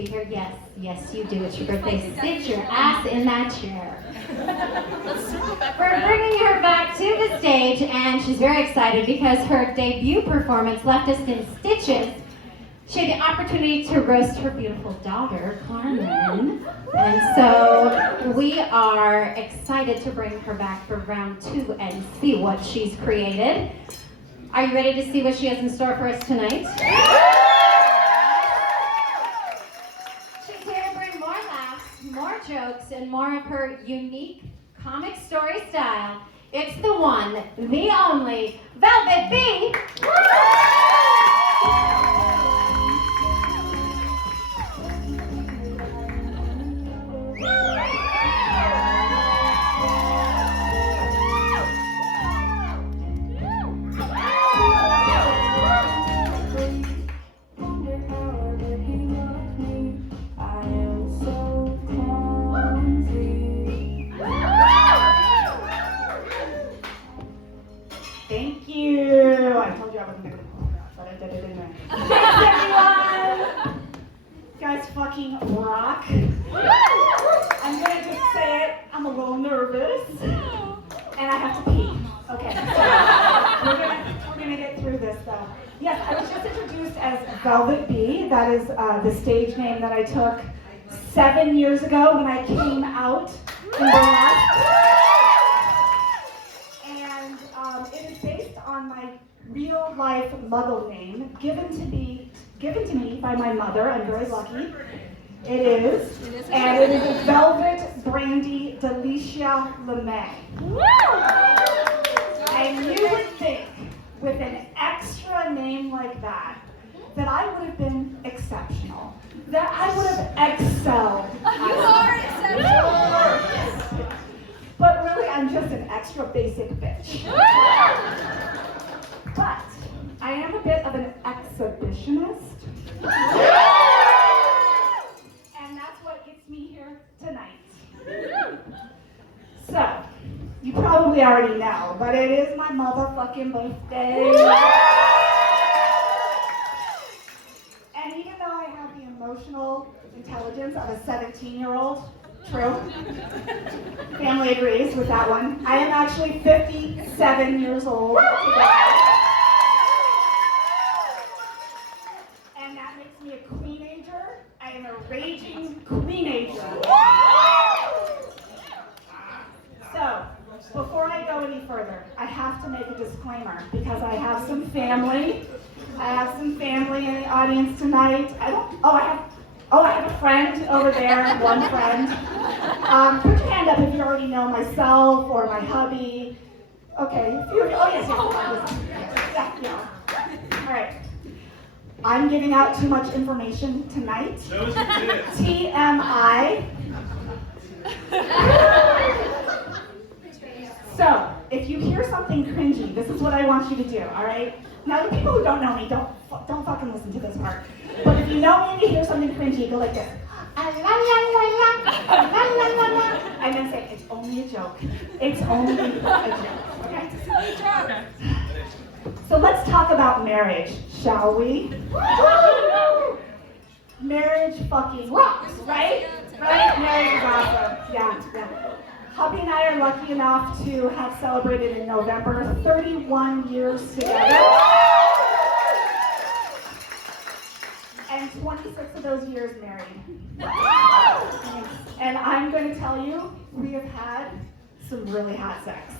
Here, yes, yes, you do. It's your birthday. Sit your ass in that chair. We're bringing her back to the stage, and she's very excited because her debut performance left us in stitches. She had the opportunity to roast her beautiful daughter, Carmen, and so we are excited to bring her back for round 2 and see what she's created. Are you ready to see what she has in store for us tonight? More jokes, and more of her unique comic story style. It's the one, the only, Velvet Bee! Thank you. I told you I wasn't going to do that, but I did it anyway. Thanks, everyone. You guys fucking rock. I'm going to just say it. I'm a little nervous. And I have to pee. Okay. So we're gonna get through this, though. Yes, I was just introduced as Velvet Bee. That is the stage name that I took 7 years ago when I came out in burlesque. It is based on my real life muggle name, given to me by my mother. I'm very lucky. It is Velvet Brandy Delicia LeMay. And you would think, with an extra name like that I would have been exceptional. That I would have excelled. You are exceptional. But really, I'm just an extra basic bitch. But I am a bit of an exhibitionist. And that's what gets me here tonight. So, you probably already know, but it is my motherfucking birthday. And even though I have the emotional intelligence of a 17-year-old, true. Family agrees with that one. I am actually 57 years old today. And that makes me a queenager. I am a raging queenager. So, before I go any further, I have to make a disclaimer because I have some family. I have some family in the audience tonight. I have a friend over there, one friend. Put your hand up if you already know myself or my hubby. Okay, yes. All right. I'm giving out too much information tonight. TMI. So, if you hear something cringy, this is what I want you to do, all right? Now, the people who don't know me, don't fucking listen to this part. But if you know me and you hear something cringy, go like this. And then say, it's only a joke. It's only a joke, okay? So let's talk about marriage, shall we? Marriage fucking rocks, right? Right? Marriage is awesome. Yeah. Hubby and I are lucky enough to have celebrated in November 31 years together. And 26 of those years married. And I'm going to tell you, we have had some really hot sex.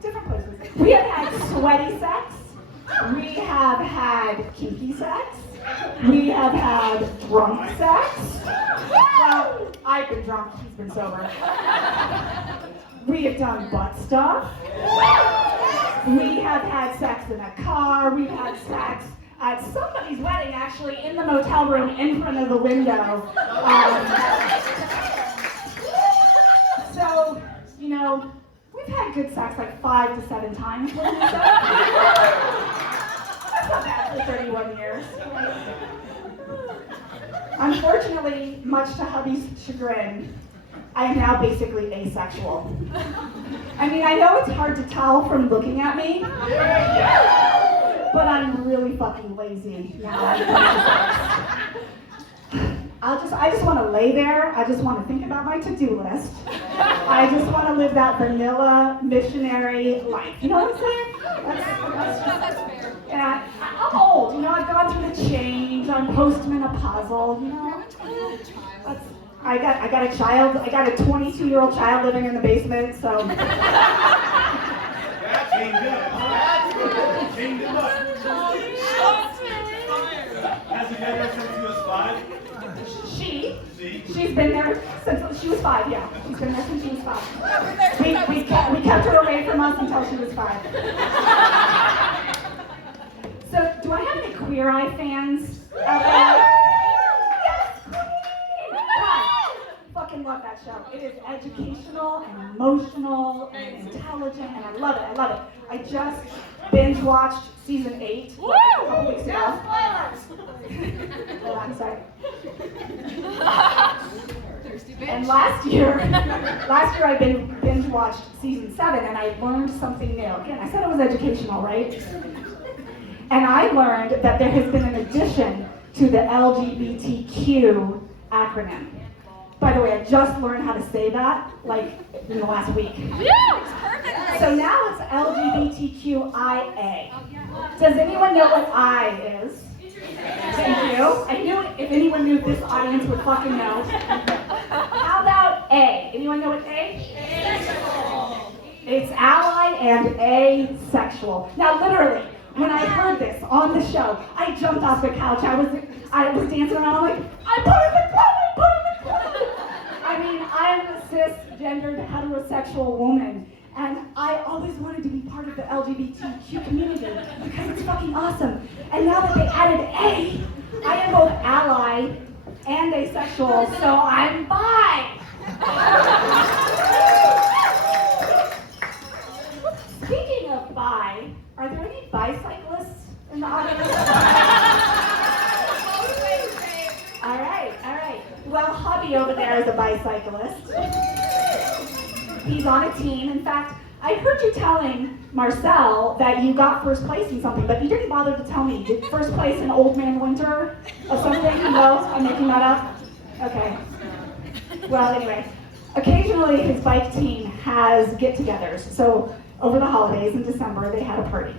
Different places. We have had sweaty sex. We have had kinky sex. We have had drunk sex. Well, I've been drunk, he's been sober. We have done butt stuff. We have had sex in a car. We've had sex at somebody's wedding, actually, in the motel room in front of the window. So, we've had good sex like 5 to 7 times. That's not bad for 31 years. Unfortunately, much to hubby's chagrin, I am now basically asexual. I mean, I know it's hard to tell from looking at me, but I'm really fucking lazy now. I just want to lay there. I just want to think about my to-do list. I just want to live that vanilla missionary life. You know what I'm saying? That's fair. And I'm old. You know, I've gone through the change. I'm postmenopausal. You know, I got a child. I got a 22-year-old child living in the basement. So. That changed it. That changed it up. Has he been there since he was 5? She's been there since she was 5, yeah. She's been there since she was 5. We kept her away from us until she was 5. So, do I have any Queer Eye fans out there? Yes, queen! God, fucking love that show. It is educational and emotional and intelligent, and I love it, I love it. I just binge watched season 8 a couple weeks ago. Hold on, sorry. And last year I binge watched season 7, and I learned something new. Again, I said it was educational, right? And I learned that there has been an addition to the LGBTQ acronym. By the way, I just learned how to say that, like, in the last week. So now it's LGBTQIA. Does anyone know what I is? Thank you. I knew if anyone knew, this audience would fucking know. How about A? Anyone know what A? Asexual. It's ally and asexual. Now, literally, when I heard this on the show, I jumped off the couch. I was dancing around. I'm like, I'm part of the club. I'm part of the club. I mean, I'm a cisgendered heterosexual woman. And I always wanted to be part of the LGBTQ community because it's fucking awesome. And now that they added A, I am both ally and asexual, so I'm bi. Speaking of bi, are there any bicyclists in the audience? All right. Well, hubby over there is a bicyclist. He's on a team. In fact, I heard you telling Marcel that you got first place in something, but you didn't bother to tell me. Did first place in Old Man Winter or something? No? I'm making that up? Okay. Well, anyway, occasionally his bike team has get-togethers. So over the holidays in December, they had a party.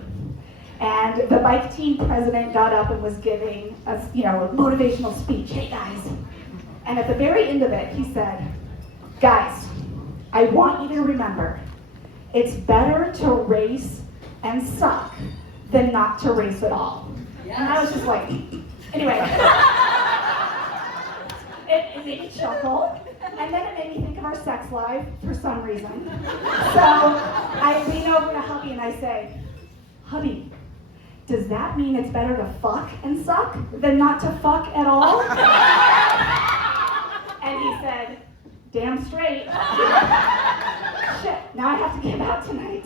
And the bike team president got up and was giving a motivational speech. Hey, guys. And at the very end of it, he said, guys, I want you to remember, it's better to race and suck than not to race at all. Yes. And I was just like, anyway. It made me chuckle, and then it made me think of our sex life for some reason. So I lean over to hubby and I say, hubby, does that mean it's better to fuck and suck than not to fuck at all? And he said, damn straight. Shit, now I have to get out tonight.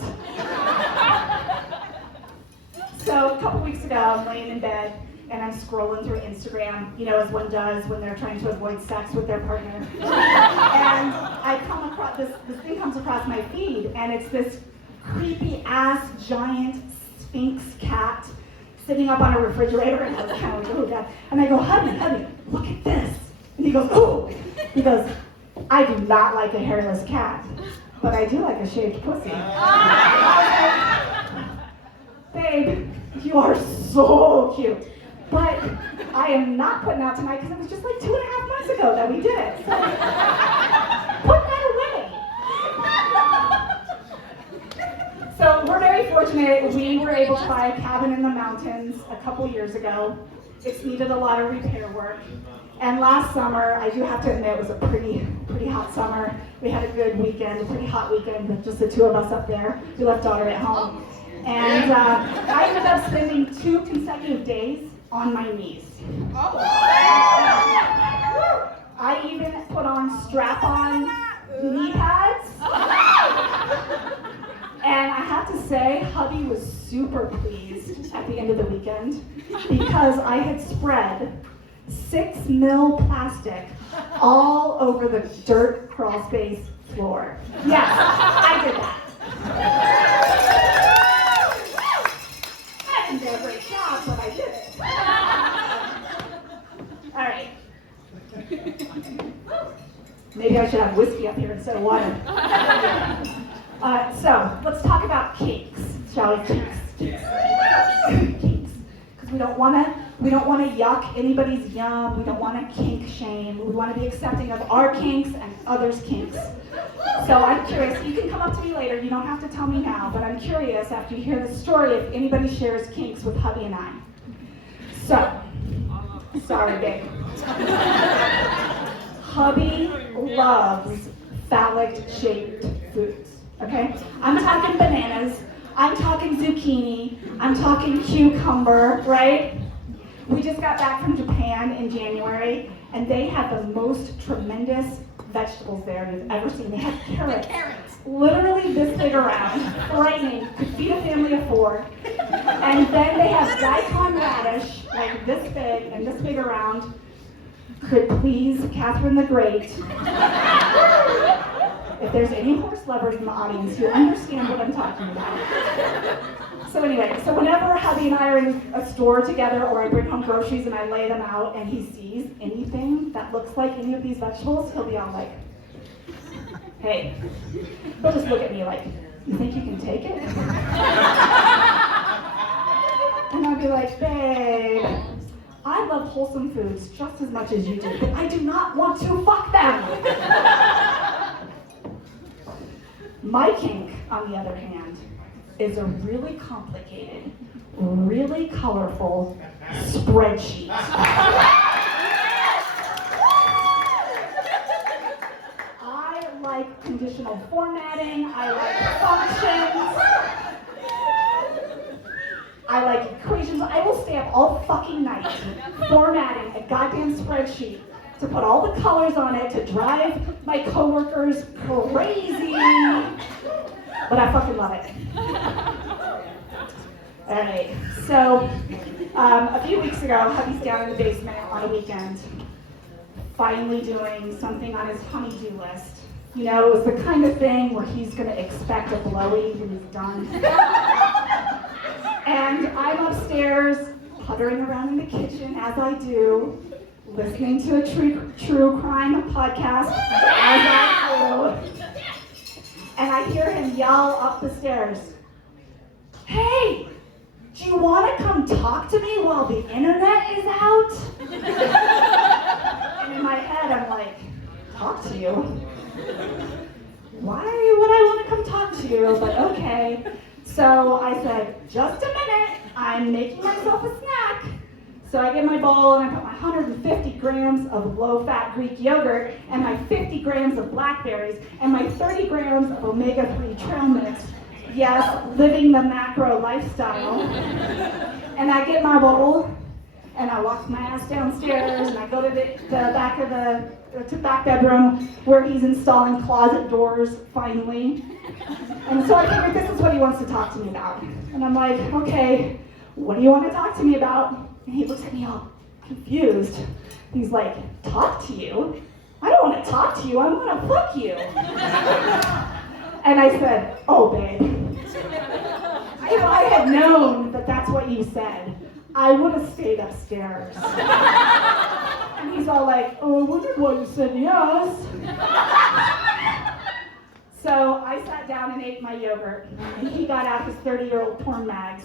So a couple weeks ago, I'm laying in bed and I'm scrolling through Instagram, as one does when they're trying to avoid sex with their partner. And I come across, this thing comes across my feed, and it's this creepy ass giant Sphinx cat sitting up on a refrigerator, and I was kind of like, oh God. And I go, hubby, look at this. And he goes, oh. He goes, I do not like a hairless cat, but I do like a shaved pussy. Babe, you are so cute. But I am not putting out tonight because it was just like 2.5 months ago that we did it. So put that away. So we're very fortunate. We were able to buy a cabin in the mountains a couple years ago. It's needed a lot of repair work. And last summer, I do have to admit, it was a pretty hot summer. We had a good weekend, a pretty hot weekend with just the two of us up there. We left daughter at home. And I ended up spending 2 consecutive days on my knees. I even put on strap-on knee pads. And I have to say, hubby was super pleased at the end of the weekend because I had spread 6 mil plastic all over the dirt crawl space floor. Yes, I did that. I didn't do a great job, but I did it. All right. Maybe I should have whiskey up here instead of water. So let's talk about cakes, shall we? Cakes. Because we don't want to yuck anybody's yum. We don't want to kink shame. We want to be accepting of our kinks and others' kinks. So I'm curious. You can come up to me later. You don't have to tell me now. But I'm curious after you hear the story if anybody shares kinks with hubby and I. So, sorry, babe. Hubby loves phallic-shaped foods, okay? I'm talking bananas, I'm talking zucchini, I'm talking cucumber, right? We just got back from Japan in January, and they have the most tremendous vegetables there you've ever seen. They have carrots, literally this big around, frightening, could feed a family of 4. And then they have daikon radish, like this big and this big around. Could please Catherine the Great, if there's any horse lovers in the audience who understand what I'm talking about. So anyway, so whenever hubby and I are in a store together or I bring home groceries and I lay them out and he sees anything that looks like any of these vegetables, he'll be all like, hey, he'll just look at me like, you think you can take it? And I'll be like, babe, I love wholesome foods just as much as you do, but I do not want to fuck them. My kink, on the other hand, is a really complicated, really colorful spreadsheet. I like conditional formatting, I like functions. I like equations. I will stay up all fucking night formatting a goddamn spreadsheet to put all the colors on it to drive my coworkers crazy. But I fucking love it. All right, so a few weeks ago, hubby's down in the basement on a weekend, finally doing something on his honey-do list. You know, it was the kind of thing where he's gonna expect a blowy when he's done. And I'm upstairs, puttering around in the kitchen, as I do, listening to a true crime podcast, as I do. And I hear him yell up the stairs, hey, do you want to come talk to me while the internet is out? And in my head, I'm like, talk to you? Why would I want to come talk to you? But okay. So I said, just a minute, I'm making myself a snack. So I get my bowl and I put my 150 grams of low-fat Greek yogurt and my 50 grams of blackberries and my 30 grams of omega-3 trail mix. Yes, living the macro lifestyle. And I get my bowl and I walk my ass downstairs and I go to the back of the back bedroom where he's installing closet doors finally. And so I figured this is what he wants to talk to me about. And I'm like, okay, what do you want to talk to me about? And he looks at me all confused. He's like, talk to you? I don't want to talk to you, I want to fuck you. And I said, oh, babe. If I had known that that's what you said, I would have stayed upstairs. And he's all like, oh, I wondered why you said yes. So I sat down and ate my yogurt, and he got out his 30-year-old porn mags,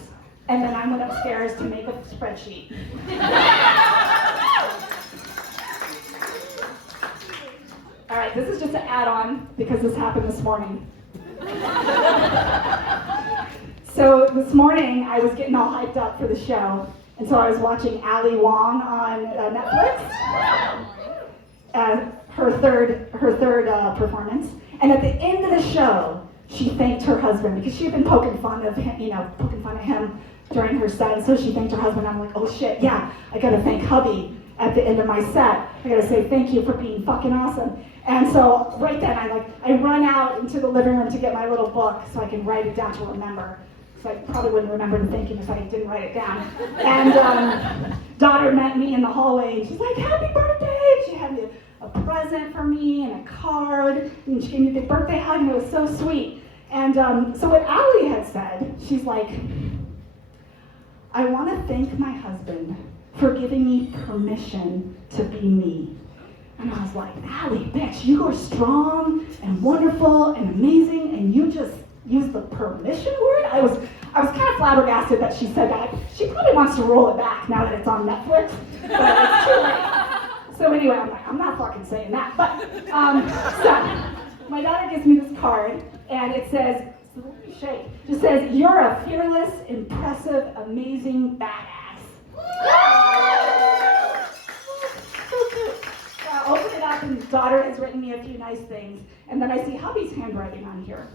and then I went upstairs to make a spreadsheet. All right, this is just an add-on because this happened this morning. So this morning, I was getting all hyped up for the show, and so I was watching Ali Wong on Netflix, her third performance. And at the end of the show, she thanked her husband because she had been poking fun of him during her set. And so she thanked her husband. I'm like, oh shit, yeah, I gotta thank hubby at the end of my set. I gotta say thank you for being fucking awesome. And so right then I run out into the living room to get my little book so I can write it down to remember. so I probably wouldn't remember to thank him if I didn't write it down. And daughter met me in the hallway, and she's like, happy birthday! She had a present for me and a card, and she gave me a big birthday hug, and it was so sweet. And so what Allie had said, she's like, I want to thank my husband for giving me permission to be me. And I was like, Allie, bitch, you are strong and wonderful and amazing, and you just used the permission word? I was kind of flabbergasted that she said that. She probably wants to roll it back now that it's on Netflix, but it's too late. So anyway, I'm like, I'm not fucking saying that. But, so, my daughter gives me this card, and it says, so let me shake. It just says, you're a fearless, impressive, amazing badass. So cute. So I open it up, and daughter has written me a few nice things, and then I see hubby's handwriting on here.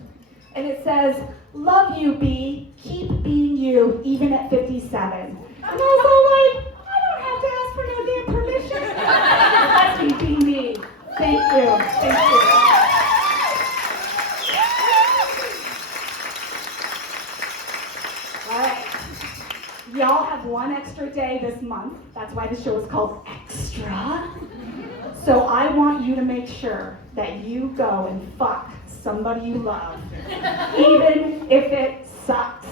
And it says, love you, B. Keep being you, even at 57. And I was all like, I don't have to ask for no damn permission. Let me be me. Thank you. Thank you. All right. Y'all have one extra day this month. That's why the show is called Extra. So I want you to make sure that you go and fuck somebody you love, even if it sucks.